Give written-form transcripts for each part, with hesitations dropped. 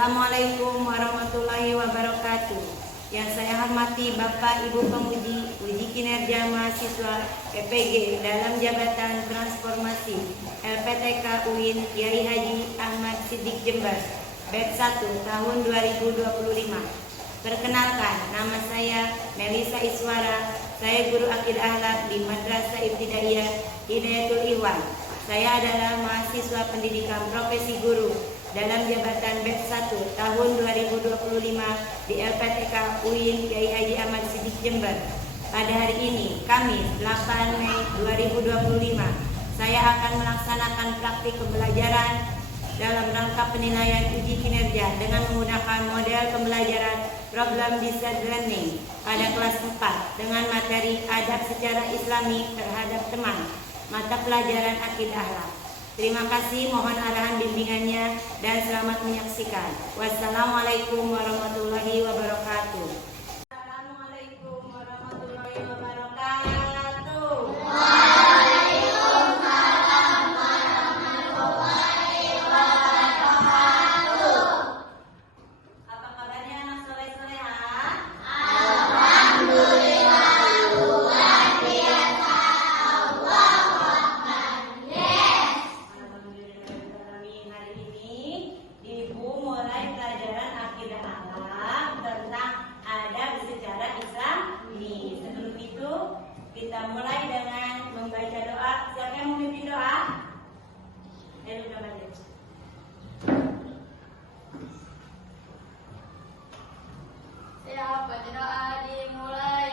Assalamualaikum warahmatullahi wabarakatuh. Yang saya hormati Bapak Ibu Penguji Uji Kinerja Mahasiswa PPG dalam Jabatan Transformasi LPTK UIN Kiai Haji Ahmad Siddiq Jember, batch 1 tahun 2025. Perkenalkan, nama saya Melisa Iswara. Saya guru akidah akhlak di Madrasah Ibtidaiyah Hidayatul Ikhwan. Saya adalah mahasiswa pendidikan profesi guru dalam jabatan batch 1 tahun 2025 di LPTK UIN Kiai Haji Ahmad Siddiq Jember. Pada hari ini, Kamis 8 Mei 2025, saya akan melaksanakan praktik pembelajaran dalam rangka penilaian uji kinerja dengan menggunakan model pembelajaran problem based learning pada kelas 4 dengan materi adab secara Islami terhadap teman, mata pelajaran akidah akhlak. Terima kasih, mohon arahan bimbingannya dan selamat menyaksikan. Wassalamualaikum warahmatullahi wabarakatuh. Assalamualaikum warahmatullahi wabarakatuh. Waalaikumsalam warahmatullahi wabarakatuh. Apa kabarnya anak soleh-soleha? Alhamdulillah luar biasa. Allahu Akbar. Yes. Hari ini Ibu mulai pelajaran akidah akhlak tentang adab secara Islami. Sebelum itu kita mulai dengan membaca doa. Siapa yang memimpin doa? Ayo kita baca. Siap, baca doa dimulai.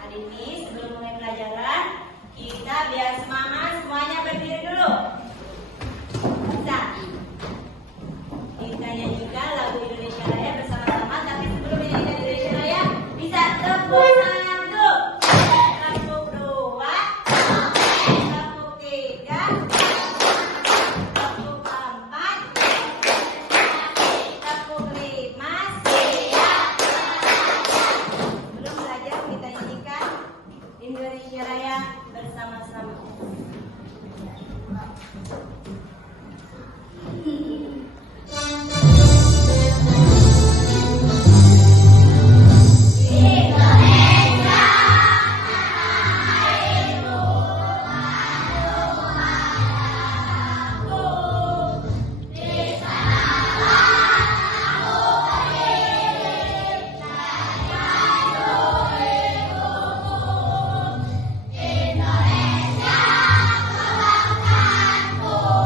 Hari ini sebelum mulai pelajaran, kita biar semangat semuanya berdiri dulu. Bisa. Kita nyanyikan lagu Indonesia Raya bersama-sama, tapi sebelum menyanyikan Indonesia Raya, bisa tepuk tangan dulu. Tepuk 2, tepuk 3, tepuk 4, tepuk 5. Sebelum belajar kita nyanyikan Indonesia Raya bersama-sama. Indonesia, kebangsaanku.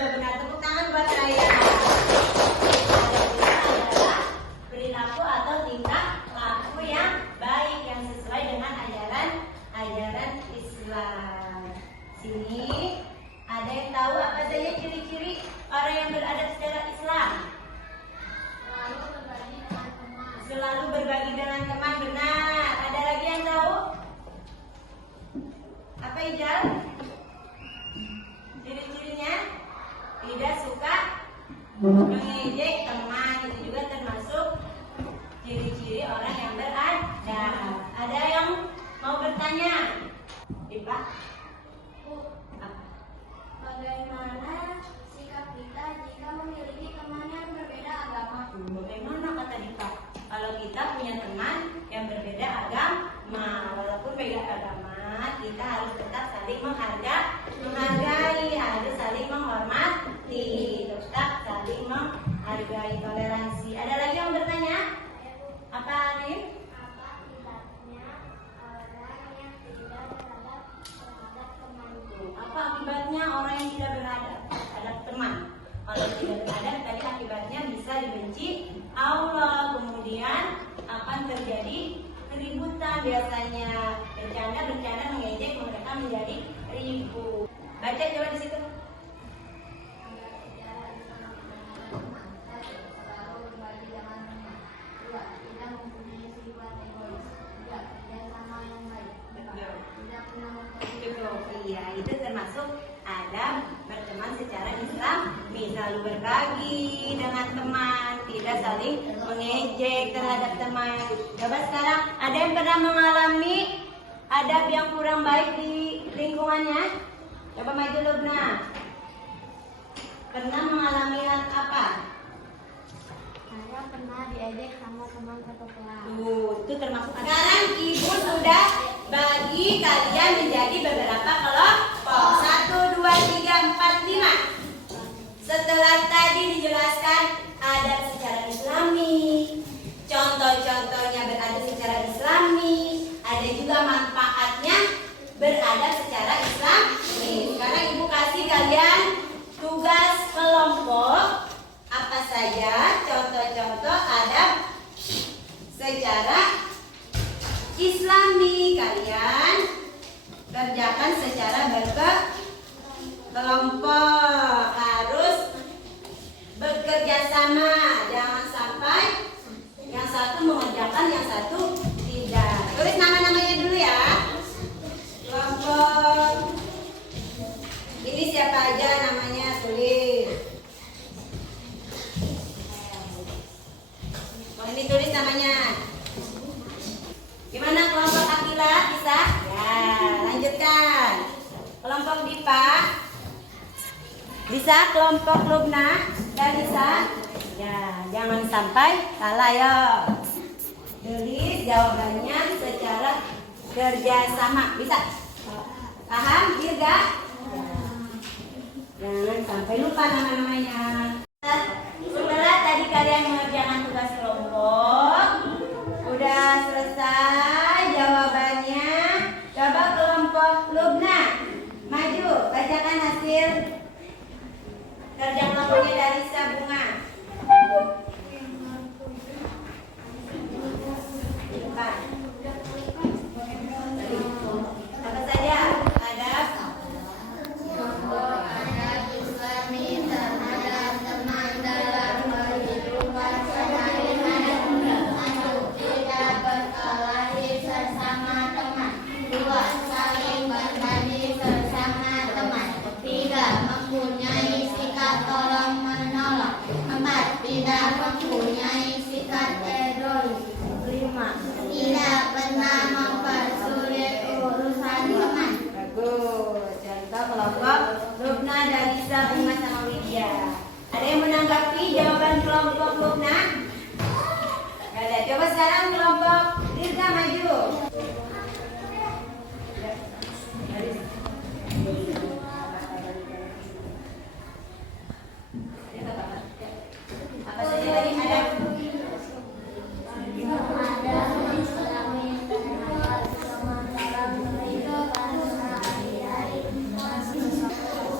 juga benar. Tepuk tangan buat Raya. Ada pula adalah perilaku atau tingkah laku yang baik yang sesuai dengan ajaran Islam. Sini ada yang tahu apa saja ciri-ciri orang yang beradab secara Islam? Selalu berbagi dengan teman, benar. Ada lagi yang tahu? Apa Ijal? Ciri-cirinya tidak suka mengejek teman, itu juga termasuk ciri-ciri orang yang beradab. Ada yang mau bertanya? Dipa? Bagaimana sikap kita jika memiliki teman yang berbeda agama? Bagaimana kata Dipa? Kalau kita punya teman yang berbeda agama, walaupun beda agama, kita harus tetap saling menghargai, harus saling menghormati, tetap saling menghargai, toleransi. Ada lagi yang bertanya? Apa Alif? Apa akibatnya orang yang tidak beradab terhadap temanku? Apa akibatnya orang yang tidak beradab terhadap teman? Kalau tidak beradab tadi akibatnya bisa dibenci Allah, kemudian akan terjadi keributan, biasanya bercanda mengejek mereka menjadi ribut. Baca coba di situ. Selalu berbagi dengan teman. 2. Tidak mempunyai sifat egois. 3. Tidak sama yang baik. 4. Tidak pernah Iya, itu termasuk adab berteman secara Islam. Selalu berbagi dengan teman, tidak saling mengejek terhadap teman. Coba sekarang, ada yang pernah mengalami adab yang kurang baik di lingkungannya? Coba maju Lubna. Pernah mengalami apa? Saya pernah diejek sama teman satu kelas. Itu termasuk. Sekarang ibu sudah bagi kalian menjadi beberapa kelompok. 1, 2, 3, 4, 5. Setelah tadi dijelaskan adab secara Islami, contoh-contohnya beradab secara Islami, ada juga manfaatnya beradab secara Islami. Sekarang ibu kasih kalian tugas kelompok apa saja contoh-contoh adab secara Islami. Kalian kerjakan secara berkelompok, harus bekerja sama, jangan sampai yang satu mengerjakan yang satu tidak. Tulis nama-namanya dulu ya. Kelompok ini siapa aja namanya, tulis. Ini tulis namanya. Gimana kelompok Akila? Bisa? Ya, lanjutkan. Kelompok Dipa? Bisa? Kelompok Lubna? Gak bisa? Ya, jangan sampai salah ya. Tulis jawabannya secara kerjasama. Bisa? Paham? Dirga? Jangan sampai lupa nama-namanya. Setelah tadi kalian mengerjakan tugas kelompok, udah selesai jawabannya. Coba kelompok Lubna maju, bacakan hasil kerja kelompoknya dari Bunga. Apa saja? Ada Adab Islami terhadap teman dalam kehidupan sehari-hari. 1. Tidak berkelahi sesama teman. 2. Saling berbagi sesama teman. 3. Mempunyai sikap tolong menolong. 4. Tidak mempunyai sikap egois. 5. Tidak pernah mempersulit urusan teman. bagus. Contoh kelompok Lubna, Dalisa, Bunga sama Widya. Ada yang menanggapi jawaban kelompok Lubna? Gak ada. Coba sekarang kelompok Dirga maju. Apa saja tadi ada?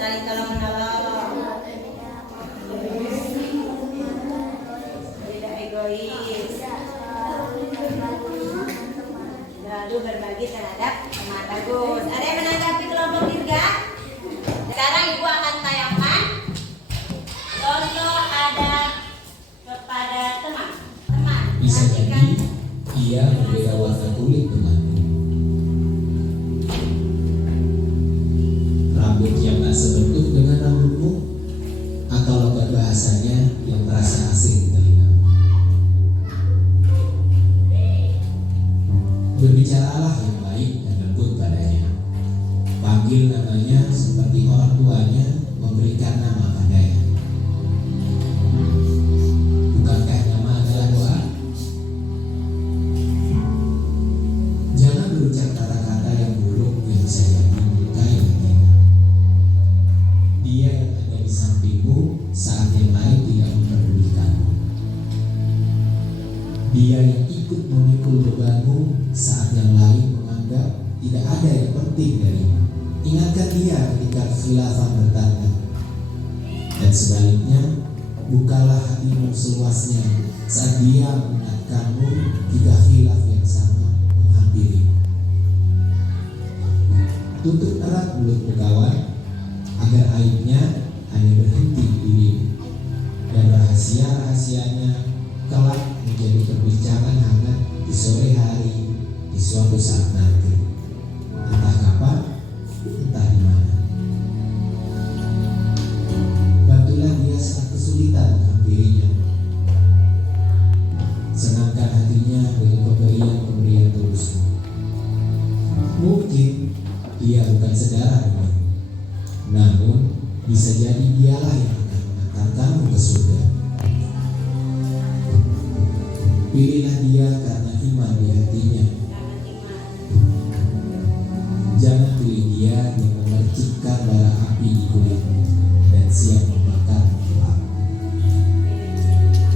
Saling tolong menolong. Bisa jadi ia berbeda warna kulit denganmu. Rambut yang tak sebentuk dengan rambutmu, atau logat bahasanya yang terasa asing di telingamu. Berbicaralah yang baik dan lembut padanya. Panggil namanya seperti orang tuanya memberikan nama padanya. Bukankah nama adalah doa? Jangan berucap kata-kata yang buruk yang bisa jadi melukai hatinya. Dia yang ada di sampingmu saat yang lain tidak memperdulikanmu. Dia yang ikut memikul bebanmu saat yang lain menganggap tidak ada yang penting darimu. Ingatkan dia ketika khilafah bertanda. Dan sebaliknya, bukalah hatimu seluasnya saat dia mengingatkanmu jika khilaf yang sama menghampirimu. Tutup erat mulutmu kawan, agar aibnya hanya berhenti di dirimu, dan rahasia-rahasianya kelak menjadi perbincangan hangat di sore hari di suatu saat nanti, entah kapan, entah di mana. Bantulah dia saat kesulitan menghampirinya. Senangkan hatinya dengan pemberian tulus. Mungkin dia bukan saudara denganmu, namun bisa jadi dialah yang akan mengantarkanmu ke surga. Pilihlah dia karena iman di hatinya. Jangan pilih dia yang memercikkan bara api di kulitmu dan siap membakar kelak.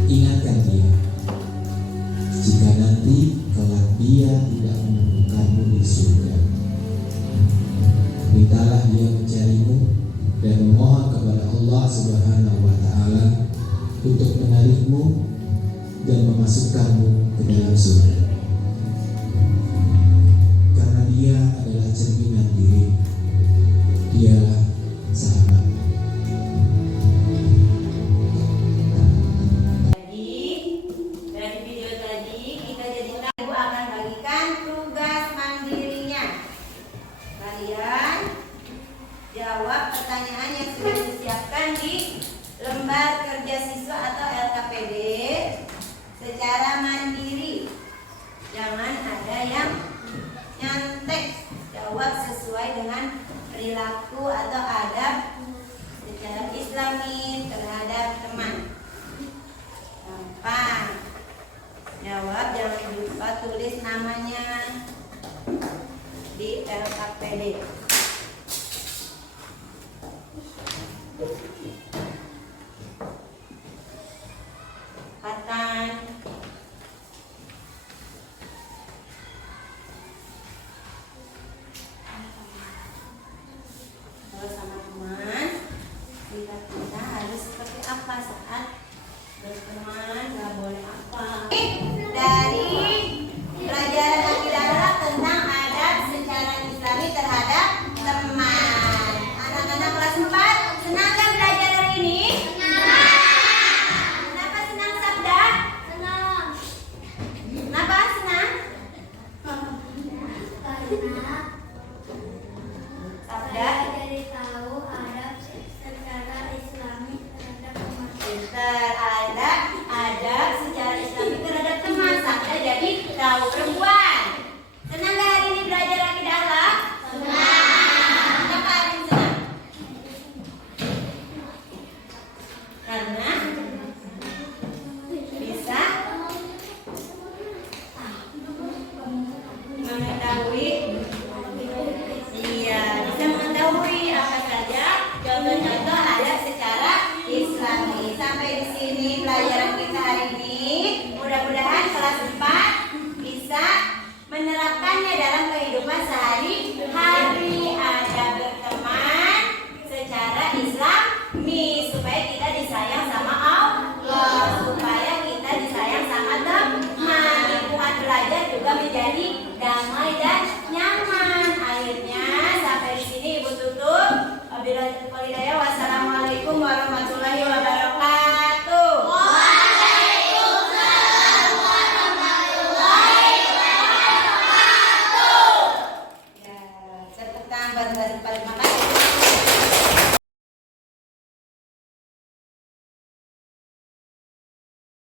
Ingatkan dia, jika nanti kelak dia tidak menemukanmu di surga. Mintalah dia mencarimu dan memohon kepada Allah Subhanahu wa Ta'ala untuk menarikmu dan memasukkanmu ke dalam surga. Karena dia adalah cerminan diri, dialah sahabat. Jadi dari video tadi kita jadi tahu akan bagikan tugas mandirinya. Kalian jawab pertanyaan yang sudah disiapkan di lembar kerja siswa atau LKPD secara mandiri. Jangan ada yang nyantek. Jawab sesuai dengan perilaku atau adab secara Islami terhadap teman. Gampang. Jawab, jangan lupa tulis namanya di LKPD. Patan. Kalau sama teman, kita harus seperti apa saat berteman, nggak boleh apa. Dari pelajaran akidah tentang adab secara Islami terhadap teman. Anak-anak kelas 4, senang kan belajar hari ini? Kenapa senang, Sabda? Kenapa senang? Sabda? Terhadap adab secara Islami terhadap teman. Sabda jadi tahu perempuan. Senang gak hari ini belajar akidah Allah? Senang. Kenapa hari ini senang? Karena